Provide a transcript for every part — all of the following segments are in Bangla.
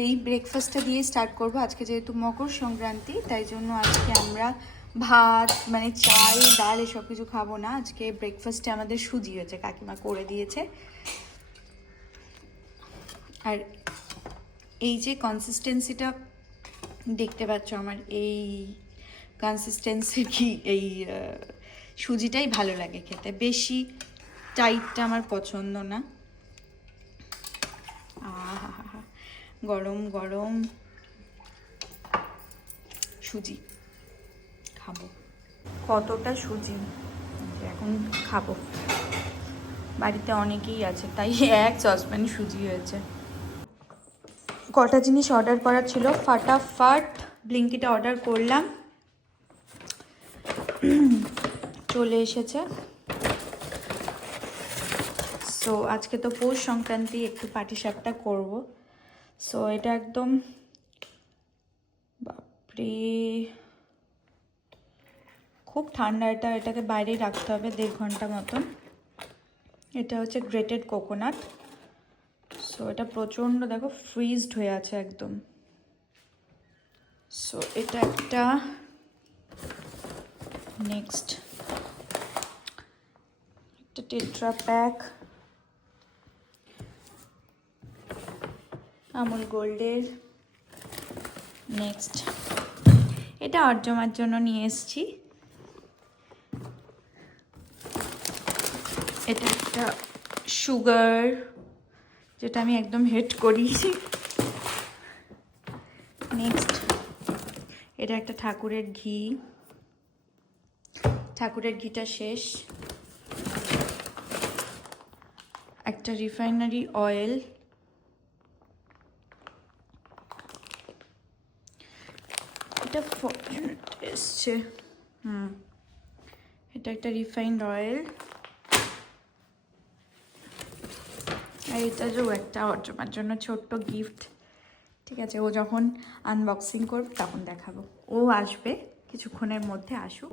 এই ব্রেকফাস্টটা দিয়ে স্টার্ট করব। আজকে যেহেতু মকর সংক্রান্তি, তাই জন্য আজকে আমরা ভাত মানে চাল ডাল এসব কিছু খাবো না। আজকে ব্রেকফাস্টে আমাদের সুজি হয়েছে, কাকিমা করে দিয়েছে। আর এই যে কনসিস্টেন্সিটা দেখতে পাচ্ছ আমার, এই কনসিস্টেন্সি কি, এই সুজিটাই ভালো লাগে খেতে, বেশি টাইটটা আমার পছন্দ না। আহা, গরম গরম সুজি খাবো। কতটা সুজি এখন খাবো, বাড়িতে অনেকেই আছে তাই এক সসপ্যান সুজি হয়েছে। কটা জিনিস অর্ডার করার ছিল, ফাটাফাট ব্লিঙ্কিটা অর্ডার করলাম, চলে এসেছে। সো আজকে তো পৌষ সংক্রান্তি, একটু পাটিসাপটা করব। সো এটা একদম, বাপরে খুব ঠান্ডা, এটাকে বাইরেই রাখতে হবে 1.5 ঘন্টা মতন। এটা হচ্ছে গ্রেটেড কোকোনাট। সো এটা প্রচণ্ড দেখো ফ্রিজড হয়ে আছে একদম। সো এটা একটা, নেক্সট একটা টেট্রা প্যাক আমুল গোল্ডের। নেক্সট এটা অর্জমার জন্য নিয়ে এসেছি, এটা একটা সুগার যেটা আমি একদম হেট করি। নেক্সট এটা একটা ঠাকুরের ঘি, ঠাকুরের ঘিটা শেষ। একটা রিফাইনারি অয়েল, এটা এসছে, এটা একটা রিফাইন্ড অয়েল। আর এটা যে একটা অর্জমার জন্য ছোট্ট গিফট, ঠিক আছে, ও যখন আনবক্সিং করবে তখন দেখাবো। ও আসবে কিছুক্ষণের মধ্যে, আসুক।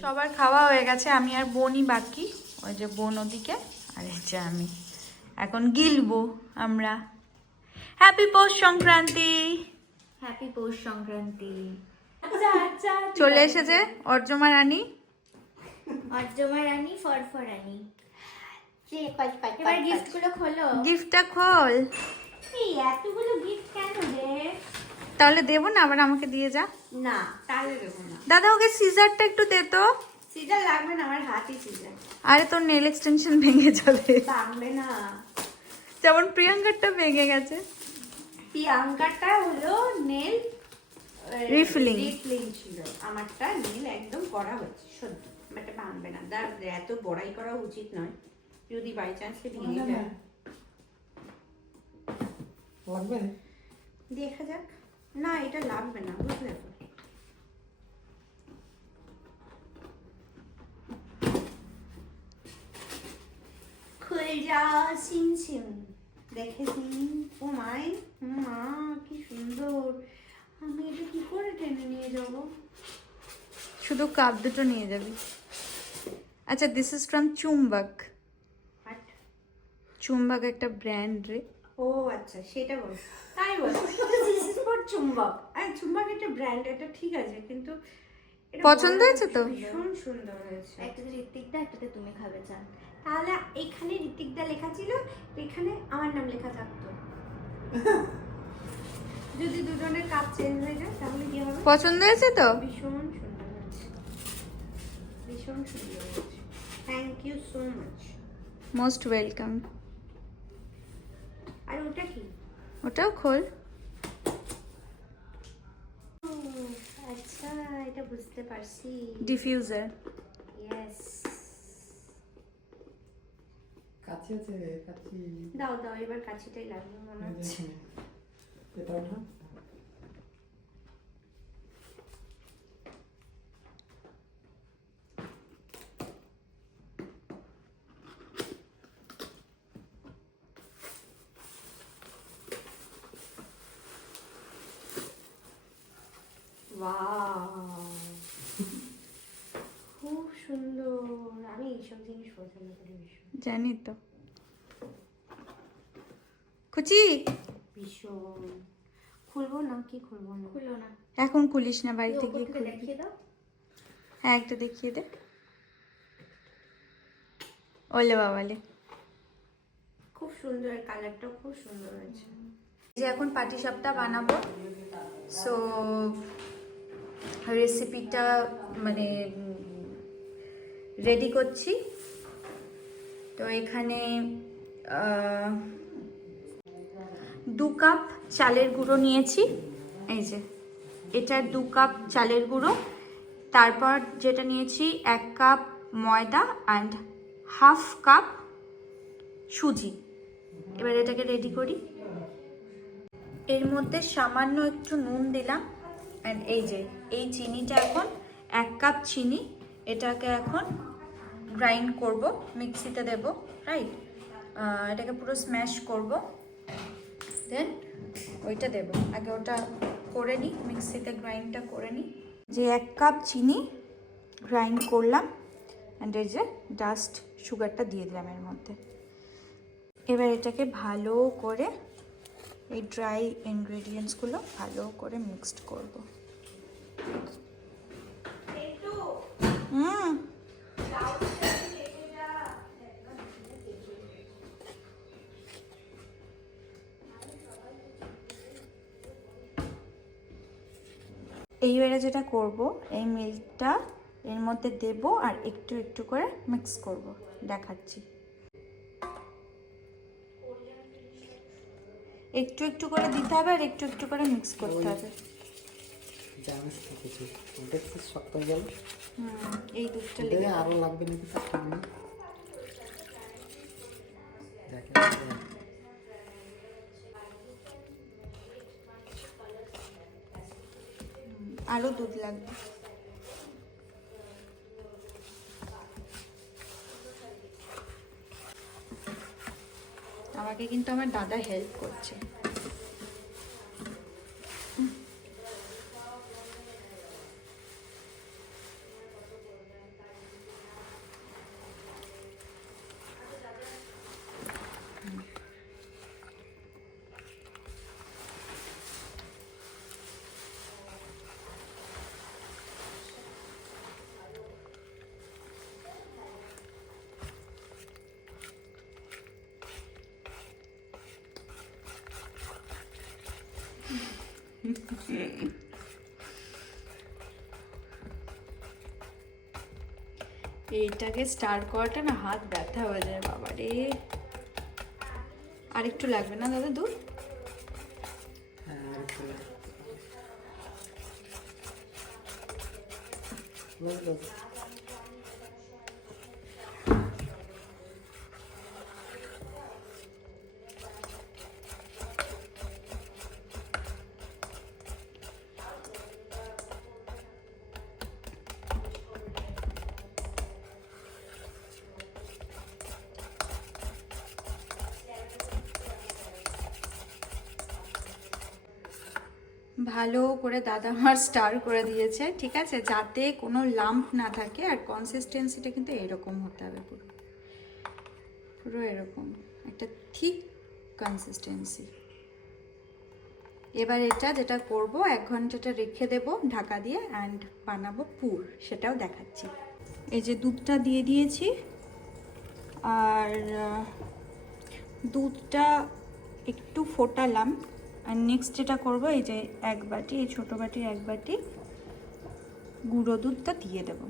সবার খাওয়া হয়ে গেছে, আমি আর বোনই বাকি। ওই যে বোন ওদিকে, আর এই যে আমি এখন গিলবো আমরা। হ্যাপি পৌষ সংক্রান্তি। হ্যাপি পৌষ সংক্রান্তি। চলে এসেছে অর্জমা রানী, অর্জমা রানী, ফরফরানি। এবার গিফট গুলো খোলো। গিফটটা খোল। এই এতগুলো গিফট কেন রে? তাহলে দেবো না, আবার আমাকে দিয়ে যা। না, তাহলে দেবো না। দাদা ওকে সিজারটা একটু দে তো। সিজার লাগবে না, আমার হাতই সিজার। আরে তোর নেল এক্সটেনশন ভেঙে যাবে, ভাঙবে না। যেমন প্রিয়াঙ্কারটা ভেঙে গেছে। প্রিয়াঙ্কাটা হলো নেল রিফিলিং ছিল, আমারটা নেল একদম করা হচ্ছে সদ্য, বাট ভাঙবে না। এত বড়াই করা উচিত নয়, যদি বাই চান্স ভেঙে যায়। লাগবে দেখা যাক। না, এটা লাগবে না, বুঝলে তো। খুলে যা সিন সিন, দেখেছি। ও মাই মা, কি সুন্দর। আমি এটা কি করে টেনে নিয়ে যাব? শুধু কাপ দুটো নিয়ে যাবি। আচ্ছা, দিস ইজ ফ্রম চুম্বক। চুম্বক একটা ব্র্যান্ড রে। ও আচ্ছা, সেটা বল। তাই বল, দিস ইজ ফর চুম্বক। আর চুম্বক একটা ব্র্যান্ড, এটা ঠিক আছে, কিন্তু পছন্দ হয়েছে তো? ভীষণ সুন্দর হয়েছে। একটাতে ঋত্বিকদা, একটাতে তুমি খাবে চান। তাহলে এখানে ঋত্বিকদা লেখা ছিল, এখানে আমার নাম লেখা থাকতো। যদি দুজনের কাপ চেঞ্জ হয়ে যায় তাহলে কি হবে? পছন্দ হয়েছে তো? ভীষণ সুন্দর হয়েছে, ভীষণ সুন্দর হয়েছে। Thank you so much. Most welcome. আর ওটা কি? ওটাও খোল। ও, আচ্ছা, এটা বুঝতে পারছি। ডিফিউজার। ইয়েস। কাছে আছে, কাছে। দাও দাও, এবার কাছেটাই লাগবে মনে হচ্ছে। এটাও না। ওয়াও, খুব সুন্দর। আমি এইসব জিনিস পছন্দ করি ভীষণ। জানি তো। কুচি ভীষণ। খুলবো না কি খুলবো না? খুলো না। এখন খুলিস না, বাড়িতে গিয়ে খুলবি। দেখিয়ে দাও। হ্যাঁ, একটা দেখিয়ে দে। ওলে বাবালে, খুব সুন্দর, কালারটাও খুব সুন্দর হয়েছে। যে এখন পাটিসাপটা বানাবো, সো রেসিপিটা মানে রেডি করছি। তো এখানে 2 কাপ চালের গুঁড়ো নিয়েছি। এই যে এটা 2 কাপ চালের গুঁড়ো। তারপর যেটা নিয়েছি 1 কাপ ময়দা অ্যান্ড হাফ কাপ সুজি। এবার এটাকে রেডি করি। এর মধ্যে সামান্য একটু নুন দিলাম, অ্যান্ড এই যে এই চিনিটা এখন 1 কাপ চিনি, এটাকে এখন গ্রাইন্ড করব, মিক্সিতে দেব, রাইট? এটাকে পুরো স্ম্যাশ করব, দেন ওইটা দেব। আগে ওটা করে নিই, মিক্সিতে গ্রাইন্ডটা করে নিই। যে 1 কাপ চিনি গ্রাইন্ড করলাম, অ্যান্ড এই যে ডাস্ট সুগারটা দিয়ে দিলাম এর মধ্যে। এবার এটাকে ভালো করে এই ড্রাই ইনগ্রেডিয়েন্টসগুলো ভালো করে মিক্সড করব। হুম, এইবারে যেটা করব, এই মিল্কটা এর মধ্যে দেব আর একটু একটু করে মিক্স করব, দেখাচ্ছি। একটু একটু করে দিতে হবে আর একটু একটু করে মিক্স করতে হবে। জানিস তো কিছু, ওটা একটু শক্ত হয়ে গেল। এই দুধটা এটা লেগে আরো লাগবে নাকি তার সামনে দেখেন। আরো দুধ লাগবে। আমাকে কিন্তু আমার দাদা হেল্প করছে। এইটাকে স্টার্ট করাটা না হাত ব্যথা হয়ে যায় বাবা রে। আর একটু লাগবে না দাদা দুধ? হ্যাঁ, আর একটু লাগবে। ভালো করে দাদা আমার স্টার করে দিয়েছে, ঠিক আছে, যাতে কোনো লাম্প না থাকে। আর কনসিস্টেন্সিটা কিন্তু এরকম হতে হবে, পুরো পুরো এরকম একটা ঠিক কনসিস্টেন্সি। এবার এটা যেটা করব, 1 ঘন্টাটা রেখে দেব ঢাকা দিয়ে, অ্যান্ড বানাবো পুর, সেটাও দেখাচ্ছি। এই যে দুধটা দিয়ে দিয়েছি, আর দুধটা একটু ফোটালাম। আর নেক্সট যেটা করবো, এই যে 1 বাটি, এই ছোটো বাটির 1 বাটি গুঁড়ো দুধটা দিয়ে দেব।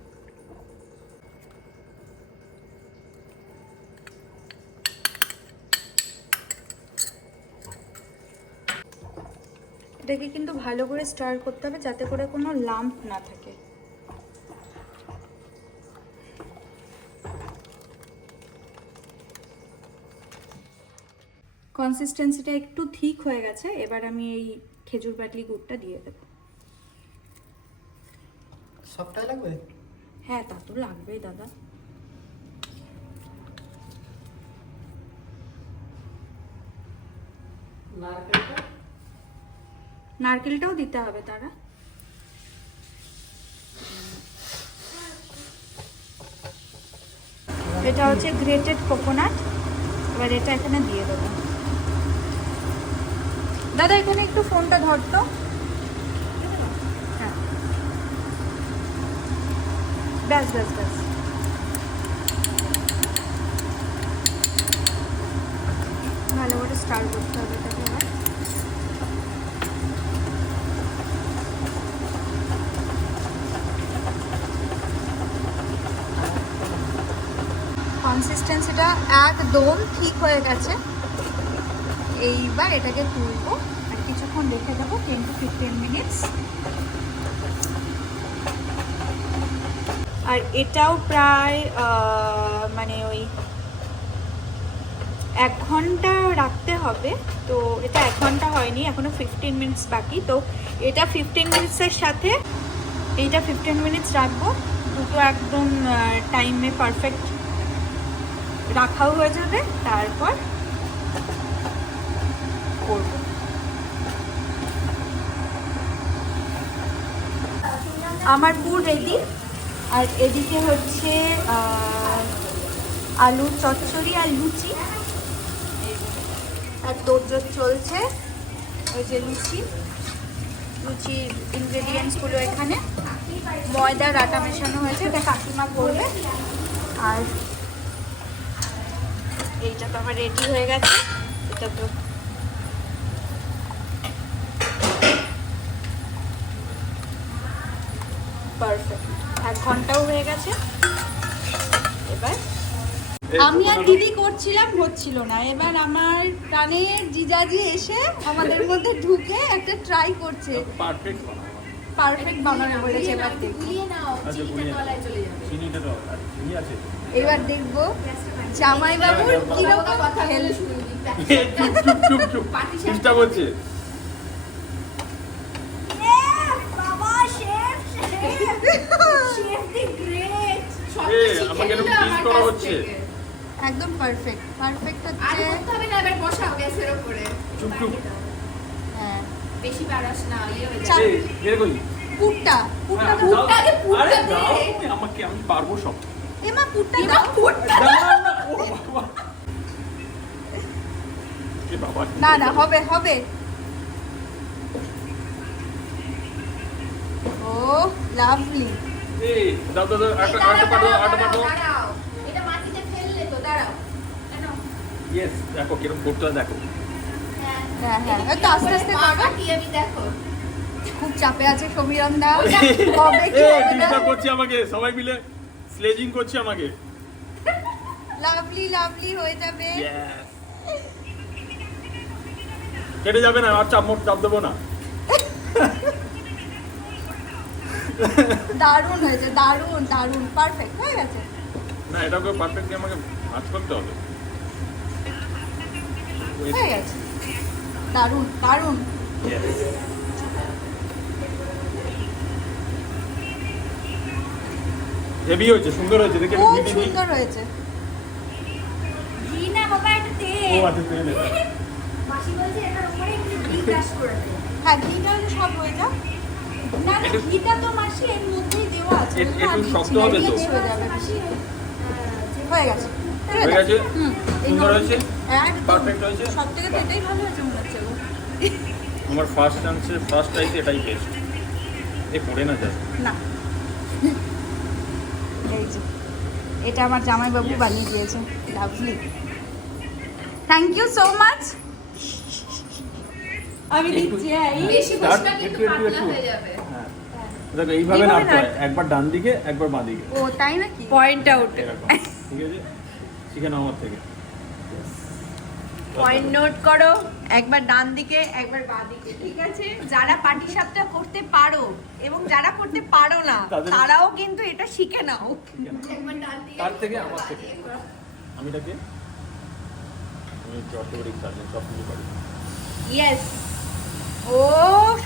এটাকে কিন্তু ভালো করে স্টার করতে হবে যাতে করে কোনো লাম্প না থাকে। কনসিস্টেন্সিটা একটু ঠিক হয়ে গেছে, এবার আমি এই খেজুর বাটলি গুড়টা দিয়ে দেবো। সবটাই লাগবে? হ্যাঁ, তা তো লাগবেই দাদা। নারকেলটাও দিতে হবে তারা। এটা হচ্ছে গ্রেটেড কোকোনাট, এবার এটা এখানে দিয়ে দেবো। দাদা এখানে একটু ফোনটা ধরতো। হ্যাঁ, ব্যাস ব্যাস ব্যাস। ভালো করে স্টার করতে হবে এটাকে এবার। কনসিস্টেন্সিটা একদম ঠিক হয়ে গেছে। এইবার এটাকে তুলবো আর কিছুক্ষণ রেখে দেবো, 10 to 15 মিনিটস। আর এটাও প্রায় মানে ওই 1 ঘন্টা রাখতে হবে। তো এটা 1 ঘন্টা হয়নি, এখনো 15 মিনিটস বাকি। তো এটা 15 মিনিটসের সাথে এইটা 15 মিনিটস রাখবো, দুটো একদম টাইমে পারফেক্ট রাখাও হয়ে যাবে। তারপর করব। আমার পুর রেডি। আর এদিকে হচ্ছে আলুর চচ্চড়ি আর লুচি, আর দৌড় চলছে। ওই যে লুচির ইনগ্রেডিয়েন্টসগুলো এখানে ময়দার আটা মেশানো হয়েছে, এটা কাকিমা করবে। আর এইটা তো আমার রেডি হয়ে গেছে। এটা তো পারফেক্ট, 1 ঘন্টাও হয়ে গেছে। এবার আমি আর দিদি করছিলাম, হচ্ছিল না। এবার আমার প্রাণের জিজাজি এসে আমাদের মধ্যে ঢুকে একটা ট্রাই করছে। পারফেক্ট বানানো বলেছে। এবার দেখবো, এবার দেখবো জামাই বাবুর কিরকম হেল্প। চেষ্টা করছে। বাবা শেফ শেফ দি গ্রেট। আমাকে এরকম টিস করা হচ্ছে। একদম পারফেক্ট হচ্ছে। হবে না, এবার বসাও গ্যাসের উপরে। চুপ চুপ। হ্যাঁ, বেশি বাড়াস না, ইয়ে হয়ে চাপ। যাবে। এর কই? পুরটা আগে পুরটা আরে দে। দাও, আমাকে আমি পারবো সব। এমা পুরটা দাও। দাও না, ও বাবা। এ বাবা। না হবে। ও লাভলি। এই দাও আটা পাঠো। দাঁড়াও, এটা মাটিতে ফেললে তো, দাঁড়াও। নাও। ইয়েস, দেখো কিরকম করতে হয় দেখো। হ্যাঁ, একটু আস্তে আস্তে করো। আমি দেখো। খুব চাপে আছে সমীরণ দা। হবে কি এই হবে না। ডিস্টার্ব করছে আমাকে, সবাই মিলে স্লেজিং করছে আমাকে। লাভলি হয়ে যাবে। ইয়েস। কেটে যাবে না, আর চাপ দেবো না। দারুণ হয়েছে, দারুণ পারফেক্ট হয়ে গেছে। না, এটাকে পারফেক্টলি আমাকে ভাঁজ করতে হবে। হয়ে গেছে, দারুণ। Yes. হেভি হয়েছে, সুন্দর হয়েছে, দেখে খুব সুন্দর হয়েছে। ঘি না বাবা, এটা তেল। ও আচ্ছা, তেল। মাসি বলছে এটার উপরে একটু ঘি ব্রাশ করে দে। হ্যাঁ, ঘিটা হলে সব হয়ে যাক। না, ঘিটা তো মাসি এর মধ্যেই দেওয়া আছে। একটু শক্ত হবে তো। হয়ে যাবে বেশি। হয়ে গেছে। হয়ে গেছে? সুন্দর হয়েছে? একদম পারফেক্ট হয়েছে? সব থেকে তো এটাই ভালো হয়েছে মনে হচ্ছে গো। আমার ফার্স্ট চাইছে এটাই বেস্ট। এ পড়ে না যায়। না, এই যে এটা আমার জামাইবাবু বানিয়ে দিয়েছে। Lovely, thank you so much. আমি দিচ্ছি। হ্যাঁ, বেশি বসলে কিন্তু একটু। পাতলা হয়ে যাবে। হ্যাঁ, দেখো এইভাবে এইভাবে নাড়তে হয়, নাড়তে- একবার ডান দিকে একবার বাঁ দিকে। ও তাই নাকি? Point out. এরকম। ঠিক আছে, শিখে নাও আমার থেকে। পয়েন্ট নোট করো, একবার ডান দিকে একবার বাঁ দিকে, ঠিক আছে? যারা পাটিসাপটা করতে পারো এবং যারা করতে পারো না তারাও কিন্তু এটা শিখে নাও। একবার ডান দিকে, তার থেকে আমার থেকে আমি এটাকে আমি অর্থোপেডিক সার্জন সব কিছু পারি। ইয়েস, ও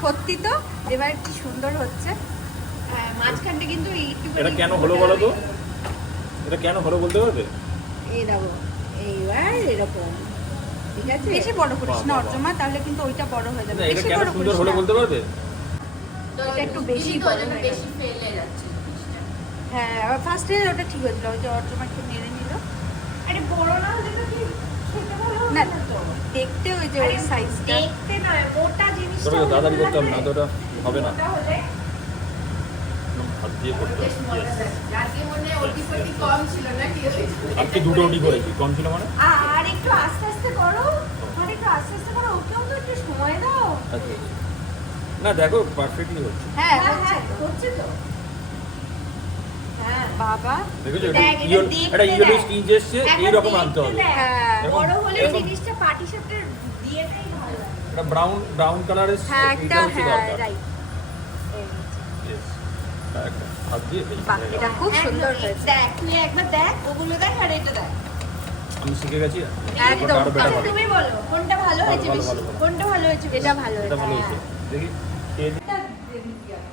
সত্যি তো, এবার কি সুন্দর হচ্ছে। হ্যাঁ, মাঝখানটা কিন্তু একটু এটা কেন হলো বলো তো? এটা কেন হলো বলতে পারবে? এই দেখো, এইবার এরকম, ঠিক আছে? বেশি বড় করিস না বাহ, বাহ, অর্জমা, তাহলে কিন্তু ওইটা বড় হয়ে যাবে। না, এটা বেশি কেন বড় সুন্দর করিস হলো না। বলতে পারবে? এটা একটু বেশি বড় হয়ে গেছে। হ্যাঁ, ফার্স্টে ওটা ঠিক হয়েছিল, ওই যে অর্জমা একটু নেড়ে নিল। আরে বড় না হলে তো কি খেতে ভালো হবে না না তো। দেখতে ওই যে ওই আরে সাইজটা। দেখতে নয়, মোটা জিনিসটা তবে হলে দাদারি ভালো করতে হবে না, লাগবে। তো ওটা হবে না। মোটা হলে হাত দিয়ে করতে হবে। Yes. আজকে মনে হয় ওটি ফটি কম ছিল না, কি হয়েছে? আজকে দুটো ওটি করেছি, কম ছিল মানে? আর একটু আস্তে আস্তে করো, আর একটু আস্তে আস্তে করো, ওকেও তো একটু সময় দাও। আচ্ছা। না দেখো পারফেক্টলি হচ্ছে। হ্যাঁ হ্যাঁ হচ্ছে হ্যাঁ, তো। হচ্ছে তো। হ্যাঁ, বাবা দেখেছো দেখ, এটা এটা দেখতে ইয়েলো দেখ। স্টিচ এসছে, একবার এইরকম দেখতে আনতে হবে। দেখ। হ্যাঁ। বড় হলে এরকম- জিনিসটা পাটিসাপটার দিয়েটাই ভালো লাগে। এটা ব্রাউন কালার এসছে, হ্যাঁ এটা একটা, হচ্ছে হ্যাঁ দরকার। রাইট। Yes. একটা হাত দিয়ে এই বাহ, হয়ে এটা গেল। খুব সুন্দর একদম, হয়েছে। দেখ, তুই একবার দেখ, ওগুলো দেখ আর এটা দেখ। আমি শিখে গেছি। একদম। আরো better আচ্ছা, হবে। তুমি বলো কোনটা ভালো হয়েছে ভালো, বেশি? ভালো, ভালো। কোনটা ভালো হয়েছে বেশি? এটা ভালো এটা হয়েছে। ভালো হয়েছে। দেখি খেয়ে দিই।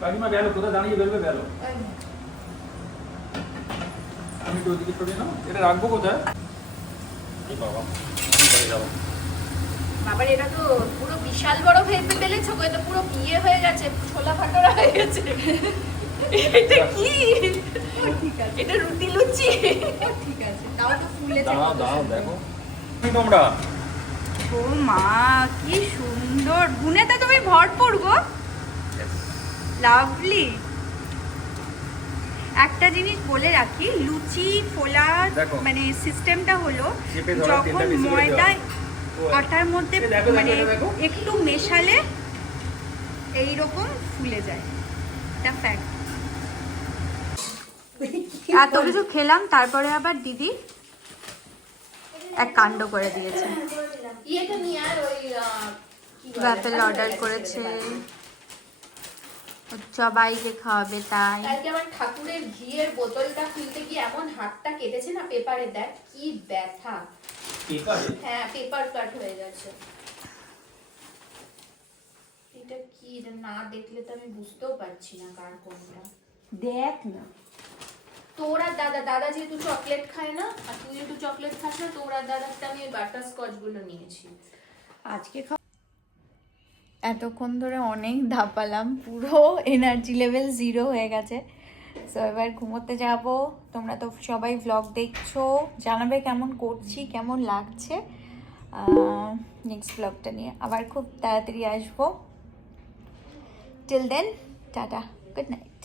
কাকিমা গেল, কোথায় দাঁড়িয়ে বেরোবে গেল? আমি তো ওদিকে সরিয়ে নাও। এটা রাখবো কোথায়? এই বাবা, আমি বাড়ি যাবো। বাবার এটা তো পুরো বিশাল বড় ভেবে ফেলেছো গো, এটা পুরো বিয়ে হয়ে গেছে, ছোলা ভাটোরা হয়ে গেছে। এটা কি? ঠিক আছে, এটা রুটি লুচি। ঠিক আছে, তাও তো ফুলেছে। দাঁড়াও দাঁড়াও দেখো কি তোমরা। ও মা কি সুন্দর, গুনেতে তুমি ভরপুর গো, লাভলি। একটা জিনিস বলে রাখি, লুচি ফোলার দেখো। মানে সিস্টেমটা হলো চেপে ধরো, যখন তেলটা বেশি করে ময়দা দেওয়া। আটার মধ্যে এই দেখো, মানে দেখো, দেখো। একটু মেশালে এইরকম ফুলে যায়, এটা ফ্যাক্ট। এত কিছু খেলাম, তারপরে আবার দিদি এক কাণ্ড করে দিয়েছে। ইয়েটা নিয়ে আর ওই কি বলে? অ্যাপেল অর্ডার করেছে, সবাইকে খাওয়াবে তাই। কালকে আমার ঠাকুরের ঘিয়ের বোতলটা খুলতে গিয়ে এমন হাতটা কেটেছে না, পেপারে দেখ কি ব্যথা। হ্যাঁ, পেপার কাট হয়ে গেছে। এটা কি, এটা না দেখলে তো আমি বুঝতেও পারছি না কার কোনটা। দেখ না, তোর আর দাদা যেহেতু চকলেট খায় না, আর তুই যেহেতু চকলেট খাস না, তোর আর দাদারটা আমি বাটার স্কচ গুলো নিয়েছি আজকে। এতক্ষণ ধরে অনেক ধাপালাম, পুরো এনার্জি লেভেল 0 হয়ে গেছে। সো এবার ঘুমোতে যাব। তোমরা তো সবাই ভ্লগ দেখছো, জানাবে কেমন করছি, কেমন লাগছে। নেক্সট ব্লগটা নিয়ে আবার খুব তাড়াতাড়ি আসবো। Till then tata, good night.